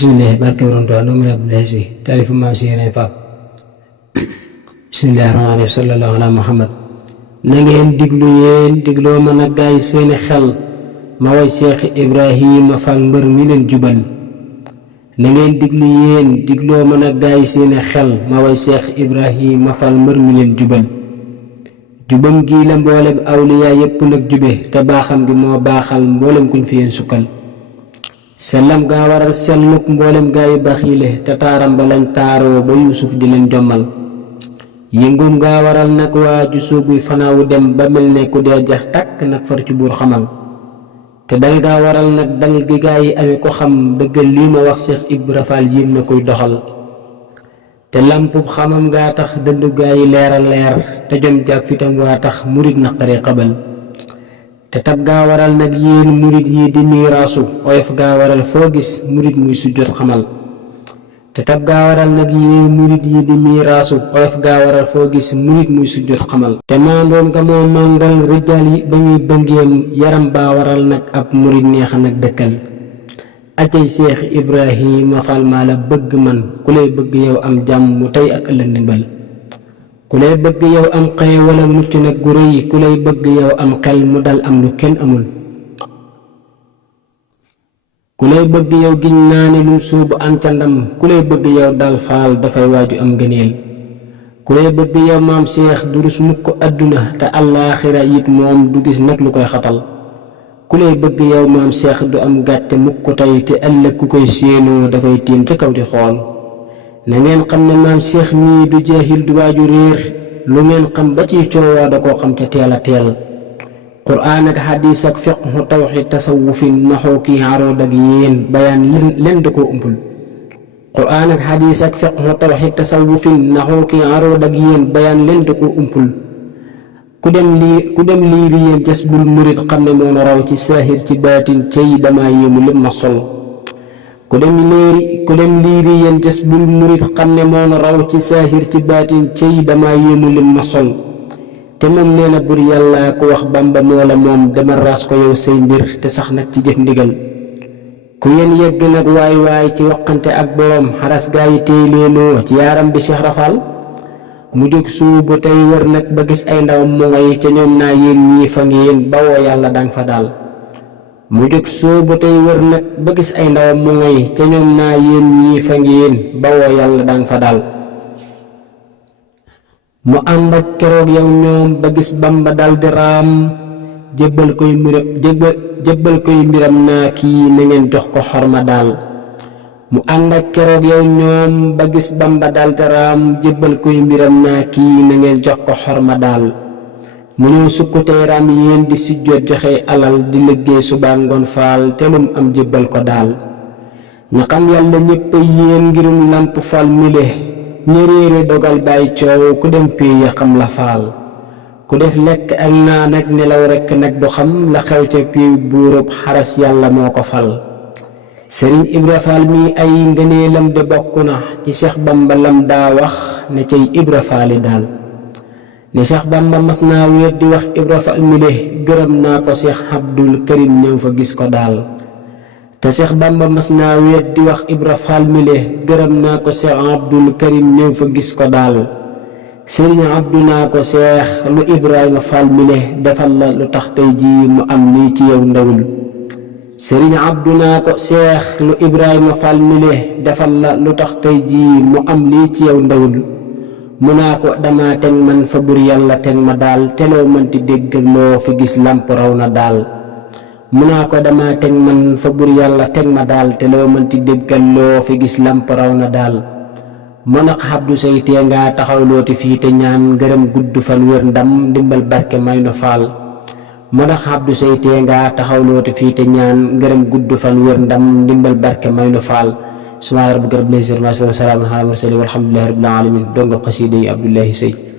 Bismillah barke borom Tuubaa noo ngi Abdoulaye Sy taalifu maam si yeneen faak bismillahi rahmaani rahiim sallallahu ala muhammad na ngeen diglu yéen digloo mën a gaay seeni xel ma way Seex Ibrahima Fall mbër mi leen jubal na ngeen diglu yéen digloo mën a gaay seeni xel ma way Seex Ibrahima Fall mbër mi leen jubal jubam gii la mboolem awliyaa yépp nag jube te baaxam gi moo baaxal mboolem kuñ fi yéen sukkal sellam gaa waral selluk mboolem gaa yi baxiile te taaram ba lañ taaroo ba yuusuf di leen jommal yëngum gaa waral nag waa ju suuguy fanaawu dem ba mel ne ku dee jax tàkk nag far ci buur xamal te dal gaa waral nag dal gi gaa yi amee ko xam dëggal lii ma wax Seex Ibra Faal yéem na koy doxal te lampub xamam gaa tax dëndu gaa yi leeral leer te jom jaag fitam waa tax murit naqaree xabal te tab gaa waral nag yéen murit yi di miiraasu oyof gaa waral foo gis murit muy sujjot xamal te tab gaa waral nag yéen murit yi di miiraasu oyof gaa waral foo gis murit muy sujjot xamal te maandoom ga moo màndal rijaal yi ba ñuy bëngeem yaram baa waral nag ab murit neexa nag dëkkal acay Seex Ibrahima Fall maa la bëgg man ku lay bëgg yow am jàmm mu tey ak ëllëg ndimbal ku lay bëgg yow am xëy wala mucc nag gu rëy ku lay bëgg yow am xel mu dal am lu kenn amul ku lay bëgg yow giñ naa ne lu suubu am ca ndam ku lay bëgg yow dal faal dafay waaju am gëneel ku lay bëgg yow maam Seex du rus mukk àdduna te àllaaxira it moom du gis nag lu koy xatal ku lay bëgg yow maam Seex du am gàcce mukk tey te ëllëg ku koy séenoo dafay tiim ca kaw di xool na ngeen xam ne maam Seex mii du jeexil du waaju réer lu ngeen xam ba ci coowaa da koo xam ca teel a teel quraan ak xadiis ak fiqhu tawxiid tasawufin naxoo kii xarood ak yéen bayaan leen da koo umpul quraan ak xadiis ak fiqhu tawxiid tasawufin naxoo kii xarood ak yéen bayaan leen da koo umpul ku dem liiri yéen jas bul murit xam ne moo na raw ci saahir ci baatin cey dama yéemu lim ma sol ku dem liiri yéen jas bul murit xam ne moo na raw ci saahir ci baatin cey dama yéemu lim ma sol te moom nee na bur yàlla ku wax Bàmba moo la moom dama raas ko yow say mbir te sax nag ci jëf ndigal ku yéen yegg nag waay ci waxante ak boroom xaras gaa yi téy leenoo ci yaaram bi Seex Rafal mu jóg suubu tey wër nag ba gis ay ndawam mu ngay ca ñoom naa yéen ñii fa ngeen bawoo yàlla dang fa daal mu jóg suubu tey wër nag ba gis ay ndawam mu ngay ca ñoom naa yéen ñii fa ngeen bawoo yàlla dang fa daal mu ànd ak keroog yow ñoom ba gis Bamba dal di raam jébbal koy mbiram naa kii na ngeen jox ko xorma daal mu ànd ak keroog yow ñoom ba gis Bamba dal di raam jébbal koy mbiram naa kii na ngeen jox ko xorma daal mu ñëw sukk tey raam yéen di sujjóot joxe alal di liggéey suba ngoon faal te lum am jébbal ko daal ña xam yàlla ñépp yéen ngirum làmp Fall mile ña réere dogal bàyyi coow ku dem pii ya xam la faal ku def lekk ak naan ak nelaw rekk nag du xam la xew ca pii buurub xaras yàlla moo ko fal Sëriñ Ibra Faal mi ay ngëneelam de bokk na ci Seex Bamba lam daa wax ne cay Ibra Faali daal ne Seex Bamba mas naa wéet di wax Ibra Faal mi de gërëm naa ko Seex Abdul Karim ñëw fa gis ko daal te Seex Bamba mas naa wéet di wax Ibra Faal mi de gërëm naa ko Seex Abdul Karim ñëw fa gis ko daal Sëriñ Abdu naa ko Seex lu Ibrahima Faal mi de defal la lu tax tey jii mu am lii ci yow ndawul Sëriñ Abdu naa ko Seex lu Ibrahima Fall mile defal la lu tax tey jii mu am lii ci yow ndawul mu naa ko dama teg man fa bur yàlla teg ma daal te loo mënti dégg ak loo fi gis làmp raw na daal mu naa ko dama teg man fa bur yàlla teg ma daal te loo mënti dégg ak loo fi gis làmp raw na daal mu nag Abdu saytee nga taxaw looti fii te ñaan ngërëm gudd fan wér ndam ndimbal barke may nu faal mu ndax Abdu saytee nga taxaw looti fii te ñaan ngërëm gudd fan wér ndam ndimbal barke may nu faal subhaana rabbika rabbil izzati ammaa yasifuun wa salaamun alal mursaliin walhamdulillaahi rabbil aalamiin dongo xasiida yi Abdoulaye Seye